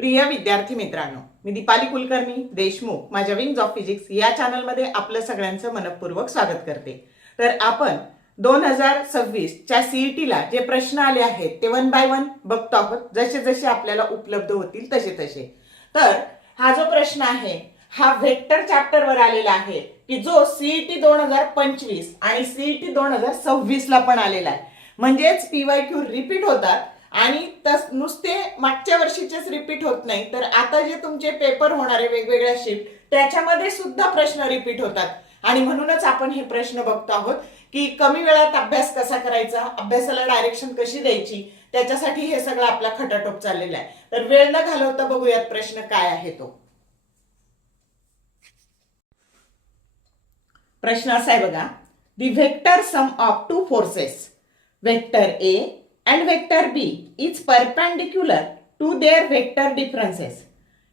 प्रिय विद्यार्थी मित्रांनो, मी दीपाली कुलकर्णी देशमुख माझ्या विंग्स ऑफ फिजिक्स या चॅनलमध्ये आपलं सगळ्यांचं मनपूर्वक स्वागत करते। तर आपण 2026 च्या सीईटीला जे प्रश्न आले आहेत ते 1 बाय 1 बघतो आहोत, जसे जसे आपल्याला उपलब्ध होतील तसे तसे। तर हा जो प्रश्न आहे हा वेक्टर चॅप्टर वर आलेला आहे की जो सीईटी 2025 आणि सीईटी 2026 ला पण आलेला आहे। म्हणजेच पीवायक्यू रिपीट होतात आणि नुसते मागच्या वर्षीचेच रिपीट होत नाही, तर आता जे तुमचे पेपर होणार आहे वेगवेगळ्या शिफ्ट त्याच्यामध्ये सुद्धा प्रश्न रिपीट होतात। आणि म्हणूनच आपण हे प्रश्न बघतो आहोत की कमी वेळात अभ्यास कसा करायचा, अभ्यासाला डायरेक्शन कशी द्यायची, त्याच्यासाठी हे सगळं आपला खटाटोप चाललेला आहे। तर वेळ न घालवता बघूयात प्रश्न काय आहे तो। प्रश्न असा आहे बघा, the vector some of two forces vector A and vector b is perpendicular to their vector differences.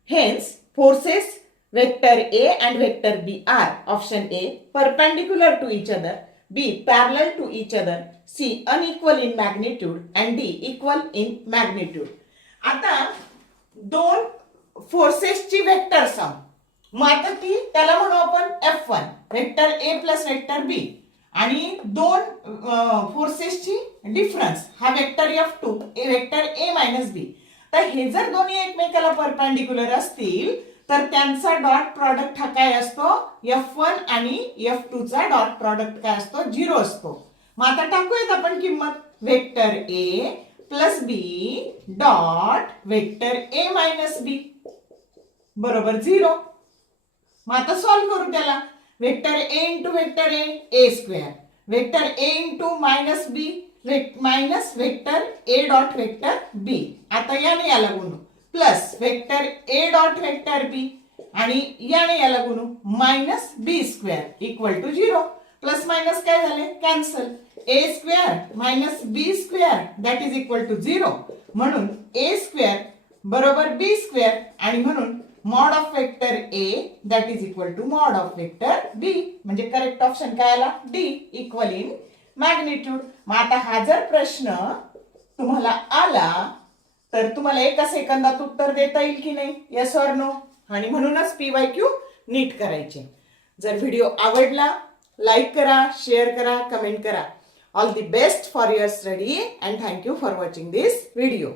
Hence, forces vector A and vector B are option A perpendicular to each other, B parallel to each other, C unequal in magnitude and D equal in magnitude. आता दोन फोर्सेसची vector sum, मग आता ती त्याला म्हणू आपण F1 vector A plus vector B आणि दोन फोर्सेसची डिफरन्स हा vector F2 vector A minus B। तर हे जर दोन्ही एकमेकाला परपेंडिक्युलर असतील तर त्यांचा डॉट प्रॉडक्ट हा काय असतो, F1 आणि F2 चा डॉट प्रॉडक्ट काय असतो, 0 असतो। मग आता टाकूयात आपण किंमत, vector A plus B dot vector A minus B बरोबर 0। मग आता सॉल्व करू त्याला, vector A into vector A square, vector A into minus B minus vector A dot vector B। आता याने याला गुणू plus vector A dot vector B आणि याने याला गुणू minus B square equal to 0। Plus minus काय झाले, cancel, A square minus B square that is equal to 0। म्हणून A स्क्वेअर बरोबर B स्क्वेअर आणि म्हणून mod of vector A that is equal to mod of vector B। म्हणजे correct option काय आला, D equal in magnitude. मग आता हा जर प्रश्न तुम्हाला आला तर तुम्हाला एका सेकंदात उत्तर देता येईल की नाही, येस ऑर नो। आणि म्हणूनच पीवायक्यू नीट करायचे। जर व्हिडिओ आवडला लाईक करा, शेअर करा, कमेंट करा। All the best for your study and thank you for watching this video.